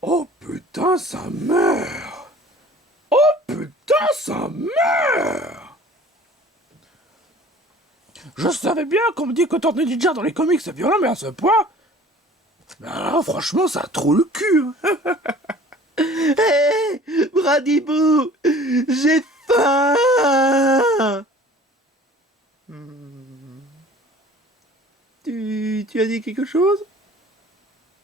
Oh putain, ça meurt! Oh putain, ça meurt! Je savais bien qu'on me dit que Tortue Ninja dans les comics c'est violent, mais à ce point... Ben alors, franchement, ça a trop le cul. Hein. Hé, Bradibou, j'ai faim. Tu as dit quelque chose?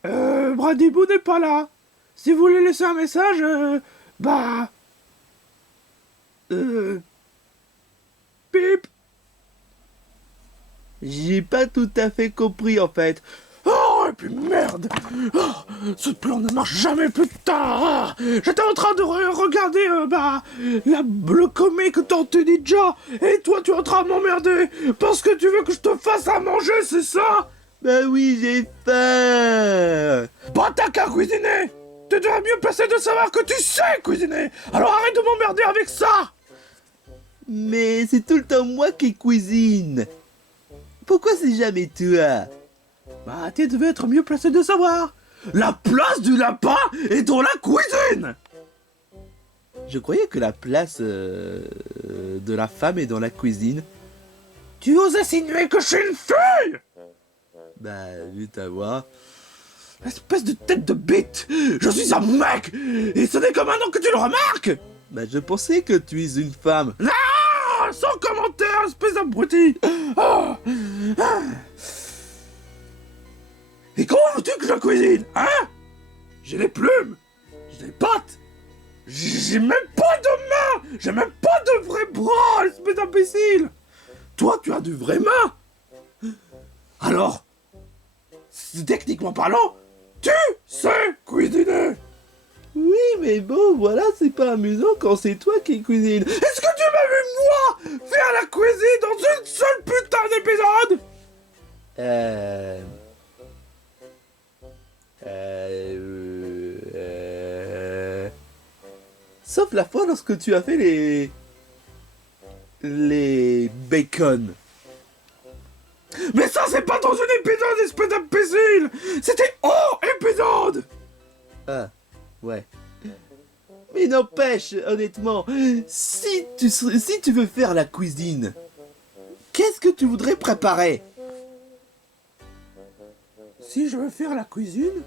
Bradibou n'est pas là. Si vous voulez laisser un message, Pip. J'ai pas tout à fait compris en fait. Oh, et puis merde. Oh, ce plan ne marche jamais, putain. Ah, j'étais en train de regarder, le comic Tortue Ninja. Et toi, tu es en train de m'emmerder. Parce que tu veux que je te fasse à manger, c'est ça? Bah oui, j'ai faim. Bah t'as qu'à cuisiner. Tu devrais mieux passer de savoir que tu sais cuisiner. Alors arrête de m'emmerder avec ça. Mais c'est tout le temps moi qui cuisine. Pourquoi c'est jamais toi? Bah tu devais être mieux placé de savoir. La place du lapin est dans la cuisine. Je croyais que la place de la femme est dans la cuisine. Tu oses insinuer que je suis une fille? Bah, vite à voir. Espèce de tête de bite. Je suis un mec. Et ce n'est que maintenant que tu le remarques. Bah, je pensais que tu es une femme. Ah, sans commentaire, espèce d'abruti. Ah, ah. Et comment veux-tu que je cuisine, hein? J'ai les plumes, j'ai les pattes, j'ai même pas de main, j'ai même pas de vrais bras, espèce d'imbécile. Toi, tu as de vraies mains. Alors, techniquement parlant, tu sais cuisiner. Oui, mais bon, voilà, c'est pas amusant quand c'est toi qui cuisine. Est-ce que tu m'as vu, moi, faire la cuisine dans une seule putain d'épisode? Sauf la fois lorsque tu as fait les bacon. Mais ça, c'est pas dans un épisode, espèce d'imbécile. C'était hors épisode. Ah, ouais. Mais n'empêche, honnêtement, si tu veux faire la cuisine, qu'est-ce que tu voudrais préparer? Si je veux faire la cuisine...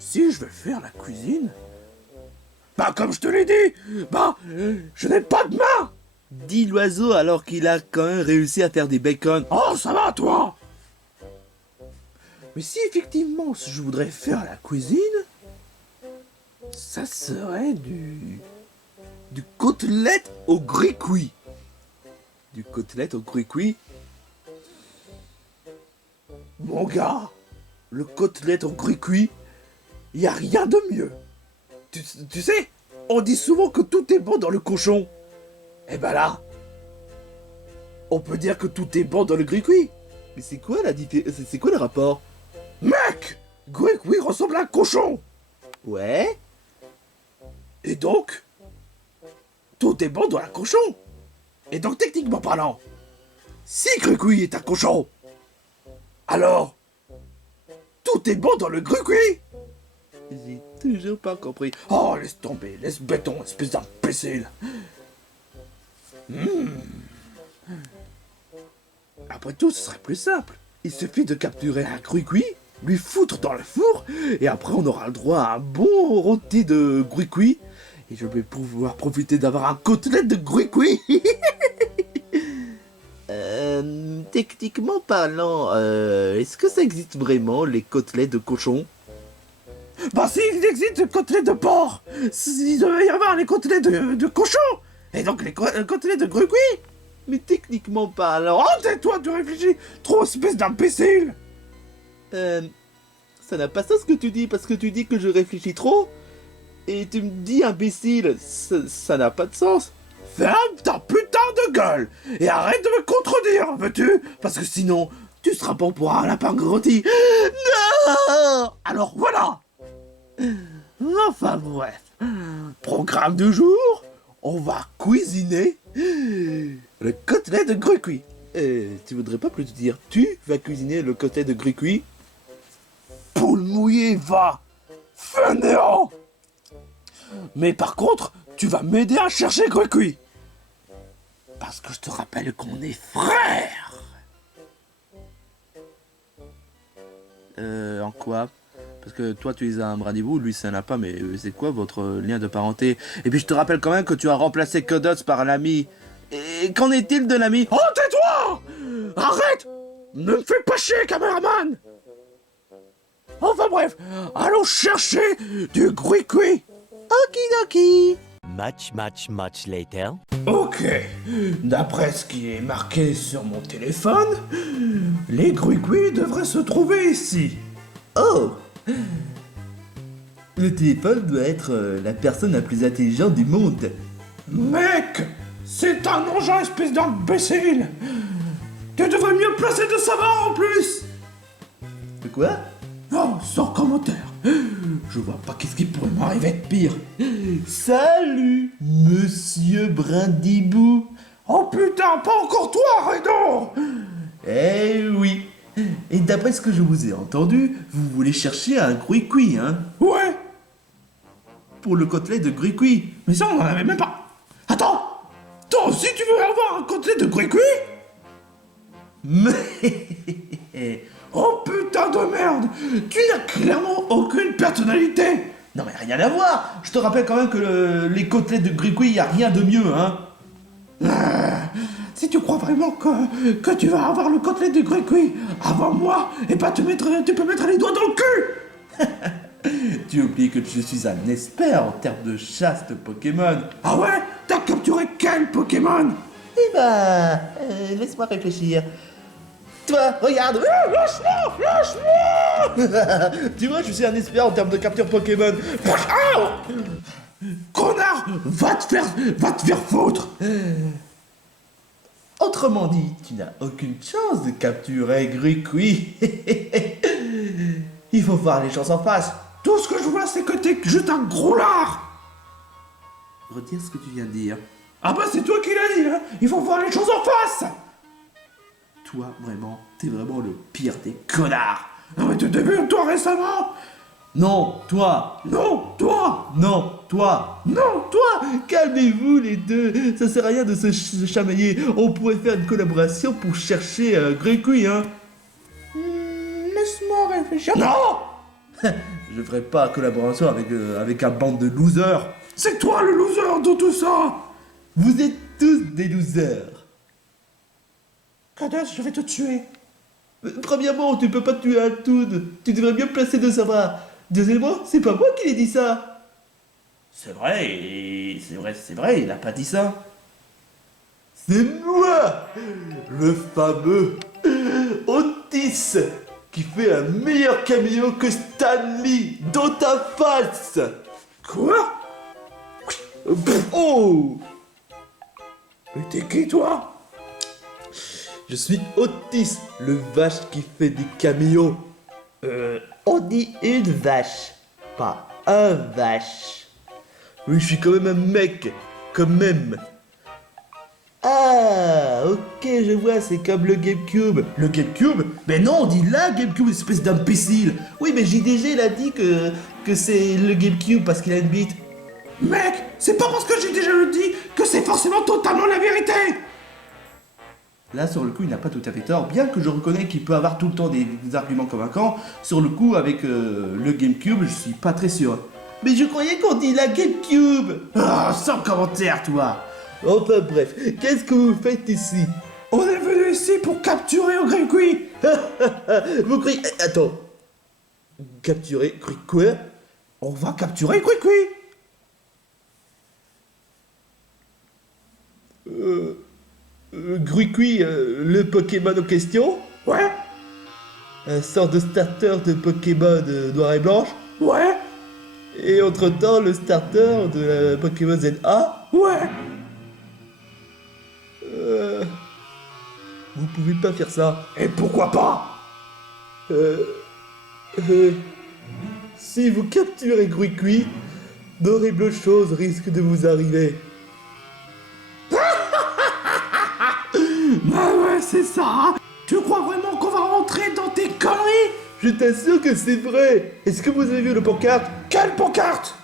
Si je veux faire la cuisine... Bah comme je te l'ai dit, je n'ai pas de main. Dis l'oiseau alors qu'il a quand même réussi à faire des bacon. Oh, ça va, toi. Mais si effectivement je voudrais faire la cuisine, ça serait du côtelette au gricouis. Du côtelette au gricouis. Mon gars, le côtelette au gricouis, y a rien de mieux. Tu sais, on dit souvent que tout est bon dans le cochon. Et ben là, on peut dire que tout est bon dans le gricouis. Mais c'est quoi c'est quoi le rapport? Mec, gricouis ressemble à un cochon. Ouais. Et donc, tout est bon dans la cochon. Et donc, techniquement parlant, si gricouis est un cochon, alors, tout est bon dans le gricouis. J'ai toujours pas compris. Oh, laisse tomber, laisse béton, espèce d'imbécile. Après tout, ce serait plus simple. Il suffit de capturer un gricouis, lui foutre dans le four, et après on aura le droit à un bon rôti de gricouis, et je vais pouvoir profiter d'avoir un côtelette de gricouis. Techniquement parlant, est-ce que ça existe vraiment, les côtelettes de cochon? Bah s'il existe des côtelettes de porc, il devait y avoir les côtelettes de cochon. Et donc les côtelets de Gruqui? Mais techniquement parlant... Oh, tais-toi, tu réfléchis trop, espèce d'imbécile! Ça n'a pas sens ce que tu dis, parce que tu dis que je réfléchis trop, et tu me dis imbécile, ça n'a pas de sens. Ferme ta putain de gueule et arrête de me contredire, veux-tu? Parce que sinon, tu seras bon pour un lapin rôti. Non! Alors voilà! Enfin bref, programme du jour, on va cuisiner le côtelet de Gruqui. Tu voudrais pas plutôt dire, tu vas cuisiner le côtelet de Gruqui? Poule mouillée, va! Fainéant! Mais par contre, tu vas m'aider à chercher Gruqui. Parce que je te rappelle qu'on est frères. En quoi? Parce que toi tu es un brandibou, lui c'est un lapin, mais c'est quoi votre lien de parenté? Et puis je te rappelle quand même que tu as remplacé Kodots par l'ami. Et qu'en est-il de l'ami? Oh, tais-toi! Arrête! Ne me fais pas chier, caméraman! Enfin bref, allons chercher du Gruqui. Okidoki. Much later. Ok, d'après ce qui est marqué sur mon téléphone, les Gruqui devraient se trouver ici. Oh! Le téléphone doit être la personne la plus intelligente du monde. Mec, c'est un engin, espèce d'imbécile. Tu devrais mieux placer de savoir en plus. De quoi? Oh, sans commentaire. Je vois pas qu'est-ce qui pourrait m'arriver de pire. Salut, monsieur Brindibou. Oh putain, pas encore toi, Redon. Eh oui. Et d'après ce que je vous ai entendu, vous voulez chercher un Gruqui, hein? Ouais. Pour le côtelet de Gruqui. Mais ça, on en avait même pas. Attends. Toi aussi, tu veux avoir un côtelet de Gruqui? Mais... Oh putain de merde. Tu n'as clairement aucune personnalité. Non mais rien à voir. Je te rappelle quand même que les côtelettes de Gruqui, y a rien de mieux, hein? Si tu crois vraiment que tu vas avoir le côtelet de Gruqui avant moi, et bah tu peux mettre les doigts dans le cul. Tu oublies que je suis un expert en termes de chasse de Pokémon. Ah ouais? T'as capturé quel Pokémon? Eh ben, laisse-moi réfléchir. Toi, regarde. Lâche-moi! Tu vois, je suis un expert en termes de capture Pokémon. Connard, va te faire foutre. Autrement dit, tu n'as aucune chance de capturer Gruqui. Il faut voir les choses en face. Tout ce que je vois, c'est que t'es juste un gros lard. Retire ce que tu viens de dire. Ah bah c'est toi qui l'as dit, hein. Il faut voir les choses en face. Toi, vraiment, t'es vraiment le pire des connards. Non mais tu t'es vu toi récemment? Non, toi. Non, toi. Non, toi. Non, toi. Calmez-vous les deux. Ça sert à rien de se chamailler. On pourrait faire une collaboration pour chercher Gruqui, hein. Laisse-moi réfléchir. Non. Je ferai pas collaboration avec un bande de losers. C'est toi le loser de tout ça. Vous êtes tous des losers. Kadas, je vais te tuer. Premièrement, tu peux pas tuer un Toad. Tu devrais bien placer de savoir. Deuxièmement, c'est pas moi qui l'ai dit ça. C'est vrai, il a pas dit ça. C'est moi, le fameux Otis, qui fait un meilleur caméo que Stanley dans ta face. Quoi? Oh! Mais t'es qui toi? Je suis Otis, le vache qui fait des caméos. On dit une vache, pas un vache. Oui, je suis quand même un mec, quand même. Ah, ok, je vois, c'est comme le GameCube. Le GameCube? Mais non, on dit la GameCube, espèce d'imbécile. Oui, mais JDG, il a dit que c'est le GameCube parce qu'il a une bite. Mec, c'est pas parce que j'ai déjà le dit que c'est forcément totalement la vérité. Là, sur le coup, il n'a pas tout à fait tort, bien que je reconnais qu'il peut avoir tout le temps des arguments convaincants. Sur le coup, avec le GameCube, je suis pas très sûr. Mais je croyais qu'on dit la GameCube. Ah, sans commentaire, toi. Enfin bref, qu'est-ce que vous faites ici? On est venu ici pour capturer au Gruqui. Vous criez... Attends. Capturer quoi? On va capturer Gruqui. Gruicui, le Pokémon en question. Ouais, Un sort de starter de Pokémon noir et blanche. ouais, Et entre-temps, le starter de la Pokémon ZA. ouais. Vous pouvez pas faire ça. Et pourquoi pas? Si vous capturez Gruicui, d'horribles choses risquent de vous arriver. Bah ouais, c'est ça. Tu crois vraiment qu'on va rentrer dans tes conneries? Je t'assure que c'est vrai. Est-ce que vous avez vu le pancarte? Quelle pancarte?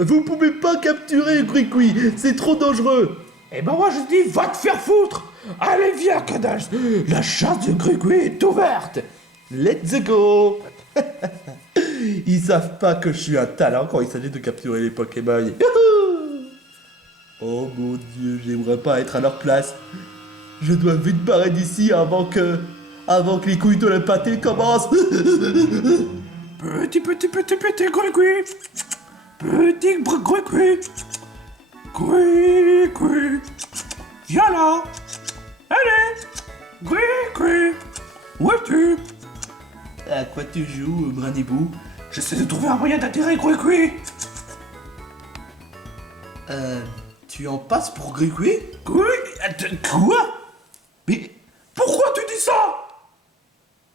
Vous pouvez pas capturer Gruicui, c'est trop dangereux. Eh ben moi je te dis, va te faire foutre. Allez viens, Cadals. La chasse de Gruicui est ouverte. Let's go. Ils savent pas que je suis un talent quand il s'agit de capturer les Pokémon. Youhou. Oh mon dieu, j'aimerais pas être à leur place. Je dois vite barrer d'ici avant que les couilles de la pâté commencent. Petit Gruicui. Petit Gruicui. Gruicui. Viens là. Allez. Gruicui. Où es-tu? À quoi tu joues, Brindibou? J'essaie de trouver un moyen d'attirer Gruicui. Tu en passes pour Gruicui? Quoi? Mais pourquoi tu dis ça?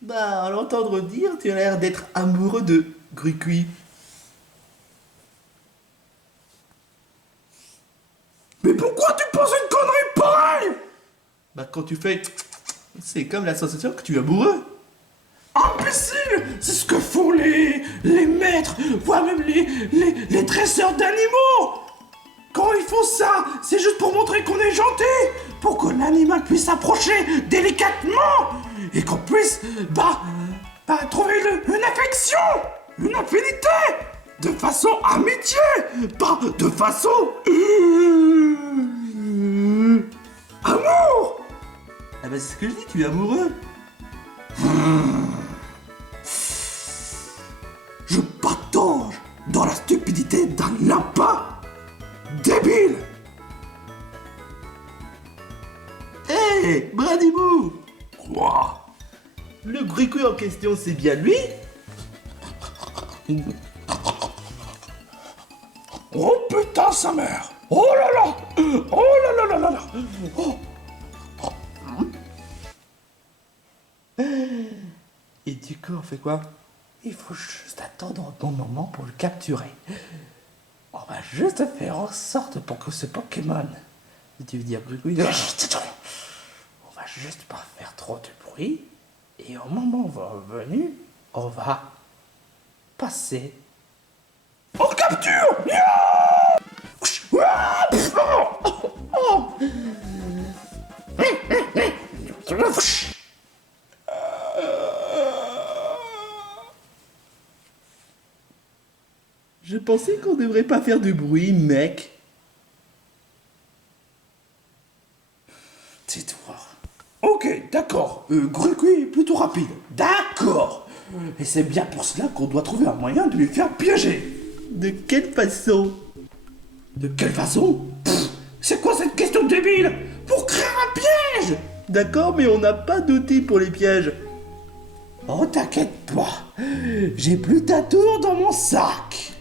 Bah, à l'entendre dire, tu as l'air d'être amoureux de Gruicui. Mais pourquoi tu penses une connerie pareille? Bah, quand tu fais... C'est comme la sensation que tu es amoureux. Imbécile! C'est ce que font les maîtres, voire même les dresseurs d'animaux! Quand ils font ça, c'est juste pour montrer qu'on est gentil, pour que l'animal puisse s'approcher délicatement, et qu'on puisse, trouver une affection, une affinité, de façon amitié, pas de façon... amour! Ah bah, c'est ce que je dis, tu es amoureux. Je patauge dans la stupidité d'un lapin débile. Hé, hey, Brindibou! Quoi? Le Gruicui en question, c'est bien lui? Oh putain sa mère! Oh là là! Oh là là là là là! Oh. Et du coup, on fait quoi? Il faut juste attendre un bon moment pour le capturer. On va juste faire en sorte pour que ce Pokémon... Tu veux dire Gruicui? On va juste pas faire trop de bruit. Et au moment venu, on va passer en capture. Yeah. Ah, pff, oh, oh. Je pensais qu'on devrait pas faire de bruit, mec. Tais-toi. Ok, d'accord. Gruicui est plutôt rapide. D'accord. Et c'est bien pour cela qu'on doit trouver un moyen de lui faire piéger. De quelle façon? De quelle façon? Pff, c'est quoi cette question débile? Pour créer un piège? D'accord, mais on n'a pas d'outils pour les pièges. Oh, t'inquiète pas. J'ai plus d'un tour dans mon sac.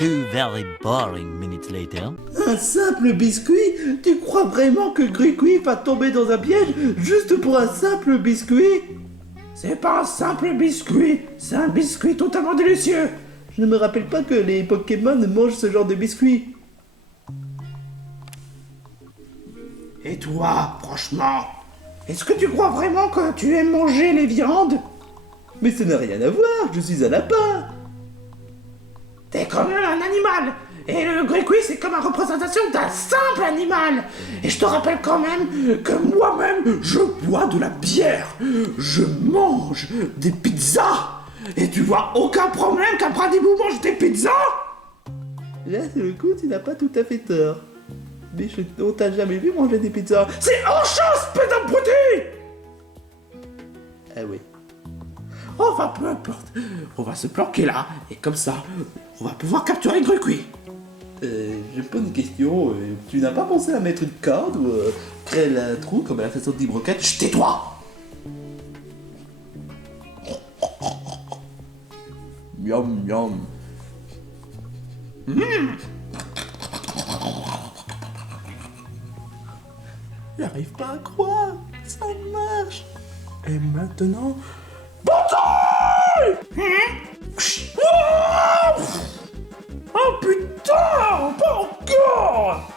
2 very boring minutes later. Un simple biscuit? Tu crois vraiment que Gruicui va tomber dans un piège juste pour un simple biscuit? C'est pas un simple biscuit, c'est un biscuit totalement délicieux. Je ne me rappelle pas que les Pokémon mangent ce genre de biscuit. Et toi, franchement, est-ce que tu crois vraiment que tu aimes manger les viandes? Mais ça n'a rien à voir, je suis un lapin. T'es quand même un animal. Et le Gruicui, c'est comme une représentation d'un simple animal. Et je te rappelle quand même que moi-même, je bois de la bière. Je mange des pizzas. Et tu vois aucun problème qu'un Brindibou mange des pizzas? Là, c'est le coup, tu n'as pas tout à fait tort. Mais on t'a jamais vu manger des pizzas. C'est en chance, pédant d'abruti! Ah oui. Enfin, peu importe. On va se planquer là. Et comme ça, on va pouvoir capturer Gruicui. Je pose une question. Tu n'as pas pensé à mettre une corde ou créer un trou comme à la façon de Team Rocket? Chut, tais-toi! Miam miam. J'arrive pas à croire, ça marche. Et maintenant... Bataille! Oh putain! Pas encore!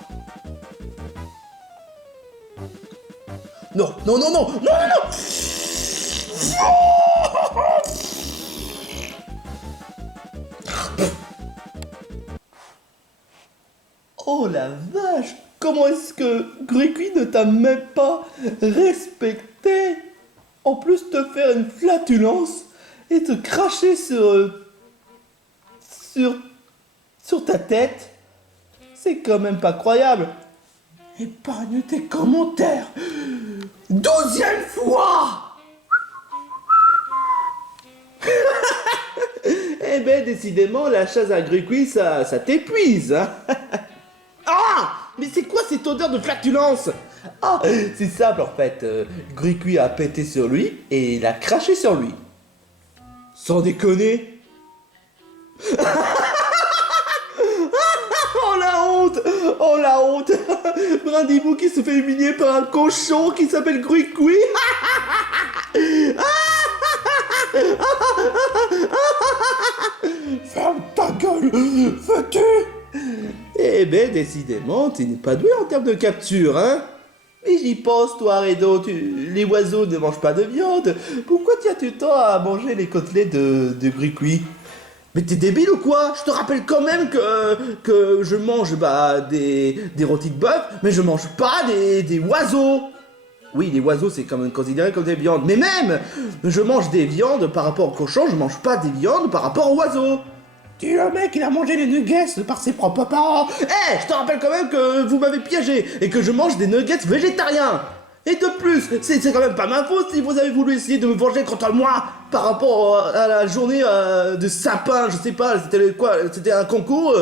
Non, non, non, non, non, non, non. Oh la vache! Comment est-ce que Gruqui ne t'a même pas respecté? En plus te faire une flatulence et te cracher sur ta tête, c'est quand même pas croyable. Épargne tes commentaires. 12e fois. Eh ben décidément la chasse à Gruqui ça t'épuise hein. Ah! Mais c'est quoi cette odeur de flatulence? Ah! C'est simple en fait, Gruqui a pété sur lui et il a craché sur lui. Sans déconner. Oh la honte! Oh la honte! Brindibou qui se fait humilier par un cochon qui s'appelle Gruqui. Ferme ta gueule. Veux-tu? Eh ben, décidément, tu n'es pas doué en termes de capture, hein? Et j'y pense, toi, Redo, les oiseaux ne mangent pas de viande. Pourquoi tiens-tu tant à manger les côtelettes de Gruqui? Mais t'es débile ou quoi? Je te rappelle quand même que je mange des rôtis de bœuf, mais je mange pas des oiseaux. Oui, les oiseaux, c'est quand même considéré comme des viandes. Mais même, je mange des viandes par rapport au cochon, je mange pas des viandes par rapport aux oiseaux. Tu es le mec, il a mangé les nuggets par ses propres parents. Eh, je te rappelle quand même que vous m'avez piégé et que je mange des nuggets végétariens. Et de plus, c'est quand même pas ma faute si vous avez voulu essayer de me venger contre moi par rapport à la journée de sapin, je sais pas, c'était quoi, c'était un concours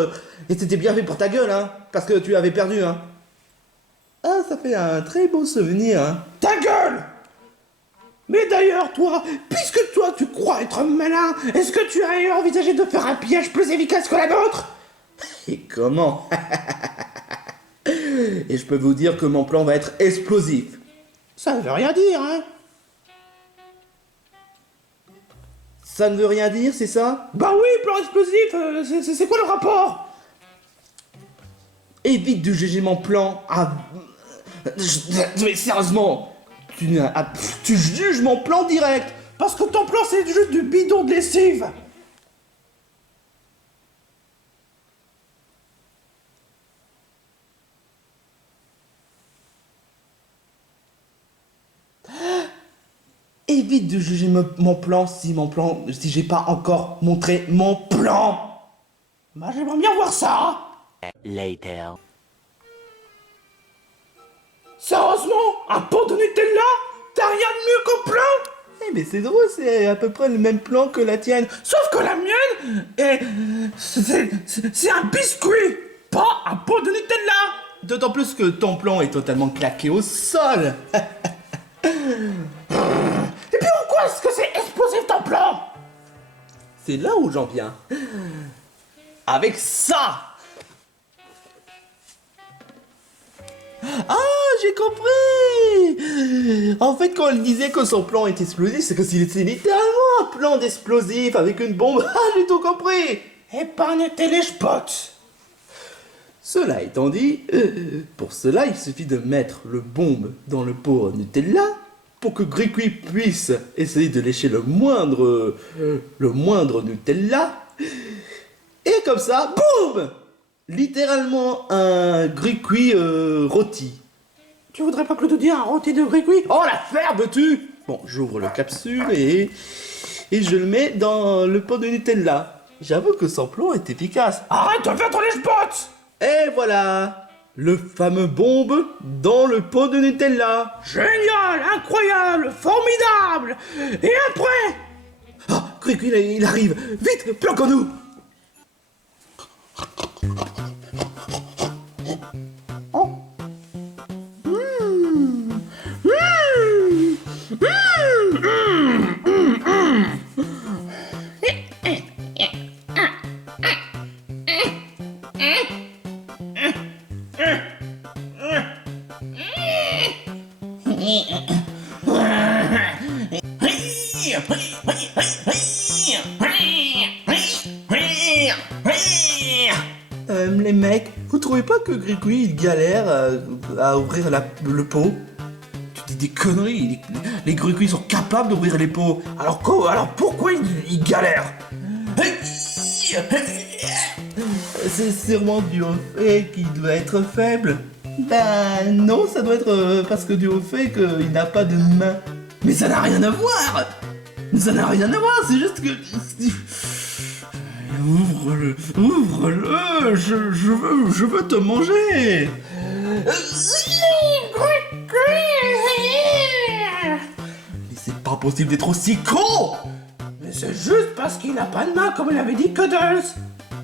et c'était bien fait pour ta gueule, hein, parce que tu avais perdu, hein. Ah, ça fait un très beau souvenir, hein. Ta gueule! Mais d'ailleurs, toi, puisque toi tu crois être malin, est-ce que tu as envisagé de faire un piège plus efficace que la nôtre? Et comment? Et je peux vous dire que mon plan va être explosif. Ça ne veut rien dire, hein? Ça ne veut rien dire, c'est ça? Bah oui, plan explosif, c'est quoi le rapport? Évite de juger mon plan. Ah, mais sérieusement, tu juges mon plan direct. Parce que ton plan c'est juste du bidon de lessive. Évite de juger mon plan si j'ai pas encore montré mon plan. Bah j'aimerais bien voir ça. Later. Sérieusement, un pot de Nutella? T'as rien de mieux qu'au plan? Eh mais c'est drôle, c'est à peu près le même plan que la tienne. Sauf que la mienne c'est un biscuit, pas un pot de Nutella. D'autant plus que ton plan est totalement claqué au sol. Et puis pourquoi est-ce que c'est explosif ton plan? C'est là où j'en viens. Avec ça. Ah, j'ai compris. En fait, quand elle disait que son plan est explosif, c'est que c'était littéralement un plan d'explosif avec une bombe. Ah, j'ai tout compris. Épargne tes lèche-potes. Cela étant dit, pour cela, il suffit de mettre le bombe dans le pot Nutella pour que Gruqui puisse essayer de lécher le moindre Nutella. Et comme ça, boum! Littéralement un Gruqui rôti. Tu voudrais pas que je te dise un rôti de Gruqui? Oh la faire veux-tu? Bon, j'ouvre le capsule et je le mets dans le pot de Nutella. J'avoue que son plan est efficace. Arrête de faire ton lèche-potes! Et voilà, le fameux bombe dans le pot de Nutella. Génial, incroyable, formidable. Et après? Ah, Gruqui, il arrive. Vite, planquons-nous. Les mecs, vous trouvez pas que Gricouille il galère à ouvrir le pot? Tu dis des conneries, les Gricouilles sont capables d'ouvrir les pots. Alors pourquoi il galère? C'est sûrement dû au fait qu'il doit être faible. Ben non, ça doit être parce que dû au fait qu'il n'a pas de main. Mais ça n'a rien à voir. Ça n'a rien à voir, c'est juste que... Ouvre-le, je veux te manger. Mais c'est pas possible d'être aussi con. Mais c'est juste parce qu'il n'a pas de main, comme l'avait dit Cuddles.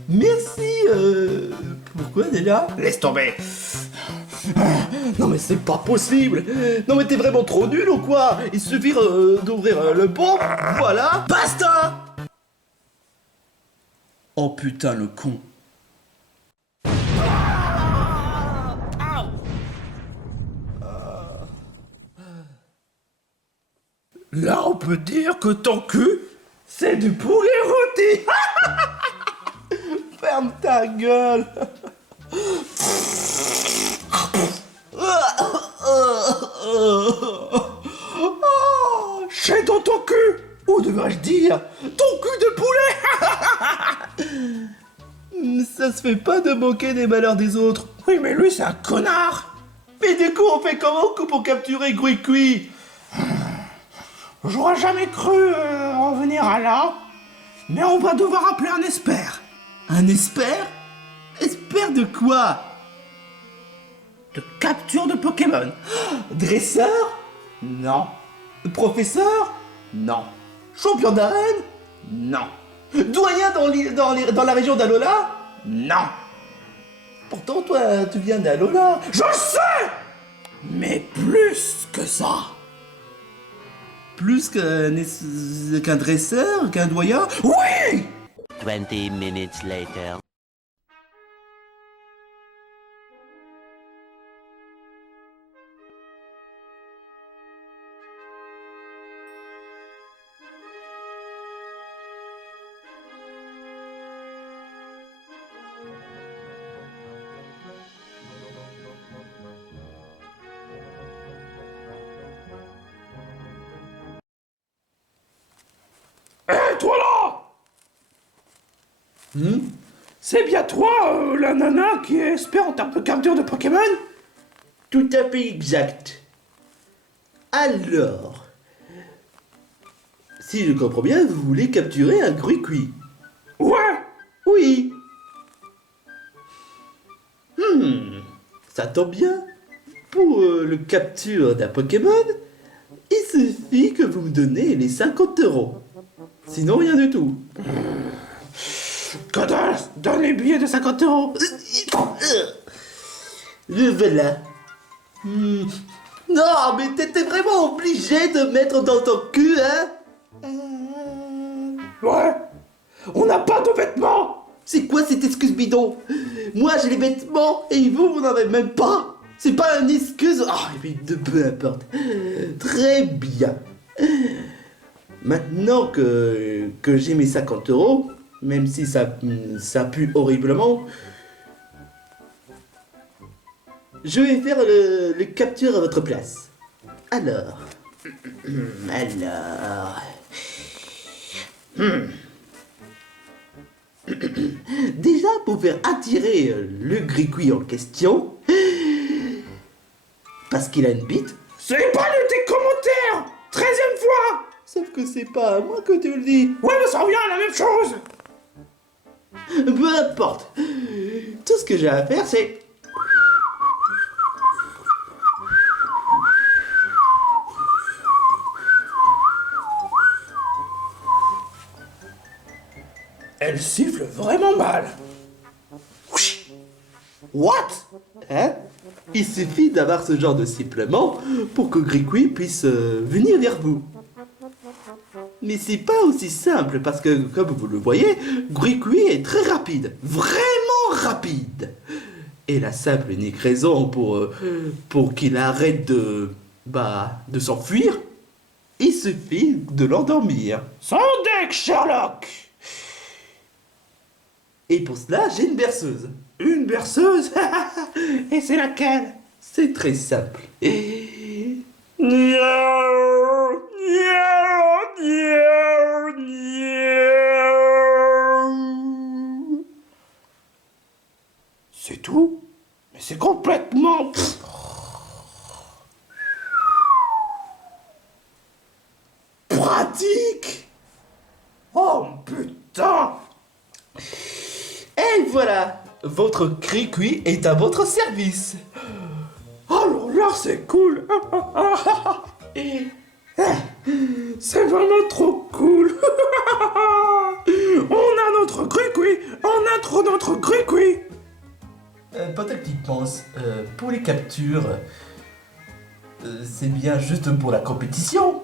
Merci, pourquoi déjà? Laisse tomber. Non mais c'est pas possible. Non mais t'es vraiment trop nul ou quoi? Il suffit d'ouvrir le pot, voilà, basta. Oh putain le con. Là, on peut dire que ton cul, c'est du poulet rôti. Ferme ta gueule. J'ai dans ton cul. Ou devrais-je dire, ton cul de poulet. Ça se fait pas de moquer des malheurs des autres. Oui, mais lui, c'est un connard. Mais du coup, on fait comment pour capturer Gricouille? J'aurais jamais cru en venir à là. Mais on va devoir appeler un expert. Un expert? Expert de quoi? De capture de Pokémon. Dresseur? Non. Professeur? Non. Champion d'arène? Non. Doyen dans la région d'Alola? Non. Pourtant, toi, tu viens d'Alola. Je sais. Mais plus que ça. Plus qu'un dresseur, qu'un doyen? Oui. 20 minutes later. Hé, toi là. C'est bien toi, la nana qui est expert en termes de capture de Pokémon? Tout à fait exact. Alors, si je comprends bien, vous voulez capturer un Gricouille? Ouais. Oui. Ça tombe bien. Pour le capture d'un Pokémon, il suffit que vous me donnez les 50 €. Sinon, rien du tout. Cuddles, donne les billets de 50 €. Le voilà. Non, mais t'étais vraiment obligé de mettre dans ton cul, hein? Ouais. On n'a pas de vêtements. C'est quoi cette excuse bidon? Moi j'ai les vêtements et vous n'en avez même pas. C'est pas une excuse. Ah, mais peu importe. Très bien. Maintenant que j'ai mes 50 €, même si ça pue horriblement, je vais faire le capture à votre place. Alors. Déjà, pour faire attirer le Gricouille en question, parce qu'il a une bite. C'est pas lu tes commentaires. 13e fois. Sauf que c'est pas à moi que tu le dis. Ouais, mais ça revient à la même chose. Peu importe. Tout ce que j'ai à faire, c'est... Elle siffle vraiment mal. What? Hein? Il suffit d'avoir ce genre de supplément pour que Gricui puisse venir vers vous. Mais c'est pas aussi simple parce que, comme vous le voyez, Gricui est très rapide. Vraiment rapide. Et la simple et unique raison pour qu'il arrête de s'enfuir, il suffit de l'endormir. Sans deck, Sherlock! Et pour cela, j'ai une berceuse. Une berceuse? Et c'est laquelle? C'est très simple. C'est tout? Mais c'est complètement... pratique! Oh putain! Et voilà, votre Gricui est à votre service. Alors là, c'est cool! C'est vraiment trop cool! On a notre Gricui! On a notre Gricui! Peut-être qu'il pense, pour les captures, c'est bien juste pour la compétition.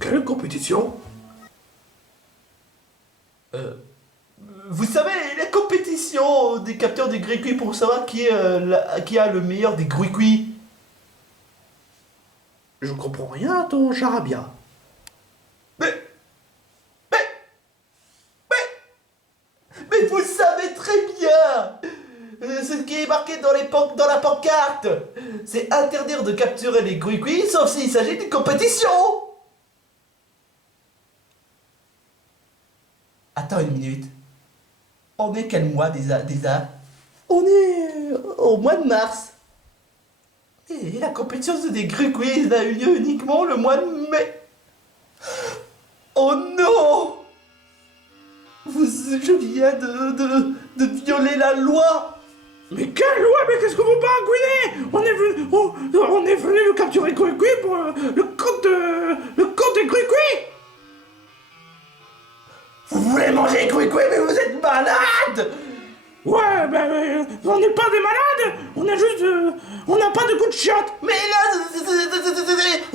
Quelle compétition? Vous savez, la compétition des capteurs des Gricui pour savoir qui a le meilleur des Gricui. Je comprends rien à ton charabia. Mais vous savez très bien ce qui est marqué dans la pancarte. C'est interdire de capturer les Gricui, sauf s'il s'agit d'une compétition. Attends une minute. On est quel mois déjà? On est au mois de mars. Et la compétition des Gricui a eu lieu uniquement le mois de mai. Oh non! Je viens de violer la loi. Mais quelle loi? Mais qu'est-ce que vous baragouinez? On est venu capturer Gricui pour le compte des Gricui! Vous voulez manger Gricui, mais vous êtes malade! Ouais, ben, on n'est pas des malades! On a juste... on n'a pas de goût de chiotte! Mais là...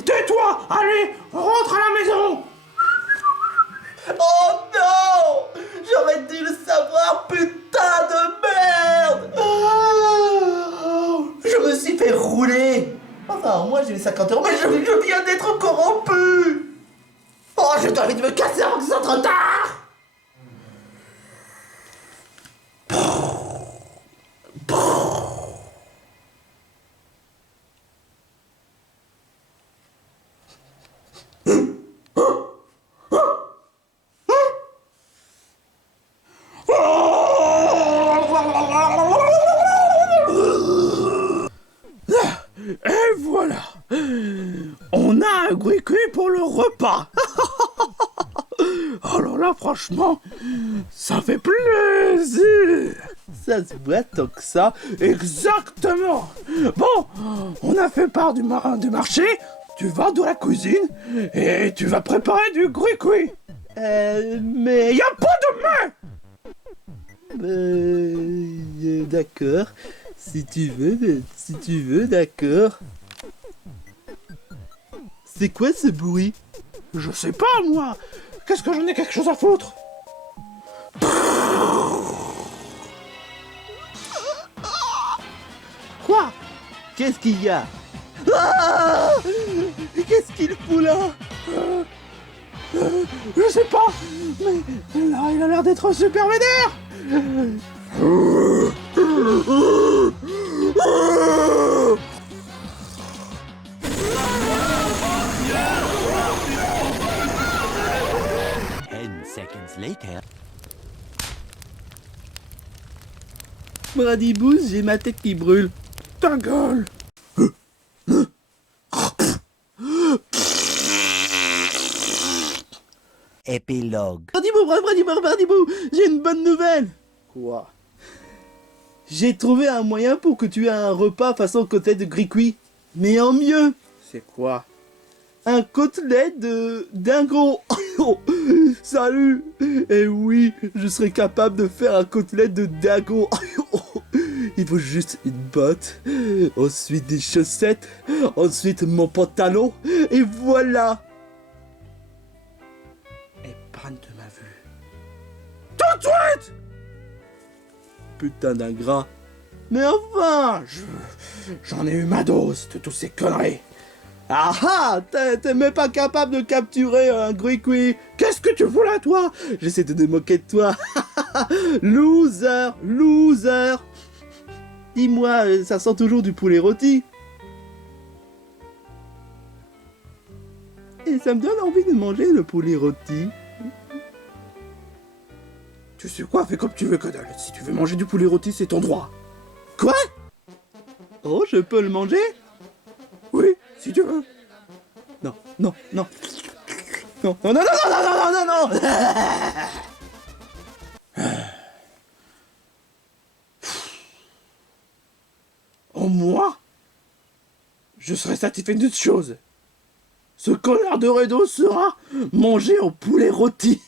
Tais-toi! Allez, on rentre à la maison! Oh non! J'aurais dû le savoir, putain de merde! Je me suis fait rouler! Enfin, moi j'ai les 50 euros, mais je viens d'être corrompu! Oh, je dois vite me casser avant que ce soit trop tard! Et voilà! On a un Gricui pour le repas! Alors là, franchement, ça fait plaisir! Ça se voit tant que ça. Exactement! Bon, on a fait part du marché, tu vas dans la cuisine et tu vas préparer du Gricui! Mais... Y a pas de main! D'accord. Si tu veux, d'accord. C'est quoi ce bruit? Je sais pas, moi! Qu'est-ce que j'en ai quelque chose à foutre? Quoi? Qu'est-ce qu'il y a? Ah! Qu'est-ce qu'il fout là? Je sais pas, mais là, il a l'air d'être super vénère! 10 seconds later. Bradibouze, j'ai ma tête qui brûle. Ta gueule! Épilogue. Bradibou, j'ai une bonne nouvelle. Quoi? J'ai trouvé un moyen pour que tu aies un repas façon côtelette de Gricui. Mais en mieux. C'est quoi? Un côtelette de dingo. Salut. Et oui, je serai capable de faire un côtelette de dingo. Il faut juste une botte, ensuite des chaussettes, ensuite mon pantalon, et voilà. Épargne de ma vue. Tout de suite! Putain d'ingrat. Mais enfin, j'en ai eu ma dose de toutes ces conneries. Ah ah, t'es même pas capable de capturer un Griqui. Qu'est-ce que tu fous là, toi? J'essaie de me moquer de toi. Loser, loser. Dis-moi, ça sent toujours du poulet rôti. Et ça me donne envie de manger le poulet rôti. Tu sais quoi? Fais comme tu veux, Codol. Si tu veux manger du poulet rôti, c'est ton droit. Quoi? Oh, je peux le manger? Oui, si tu veux. Non, non, non. Non, non, non, non, non, non, non, non, non. En moi, je serais satisfait d'une chose. Ce connard de Redo sera mangé en poulet rôti.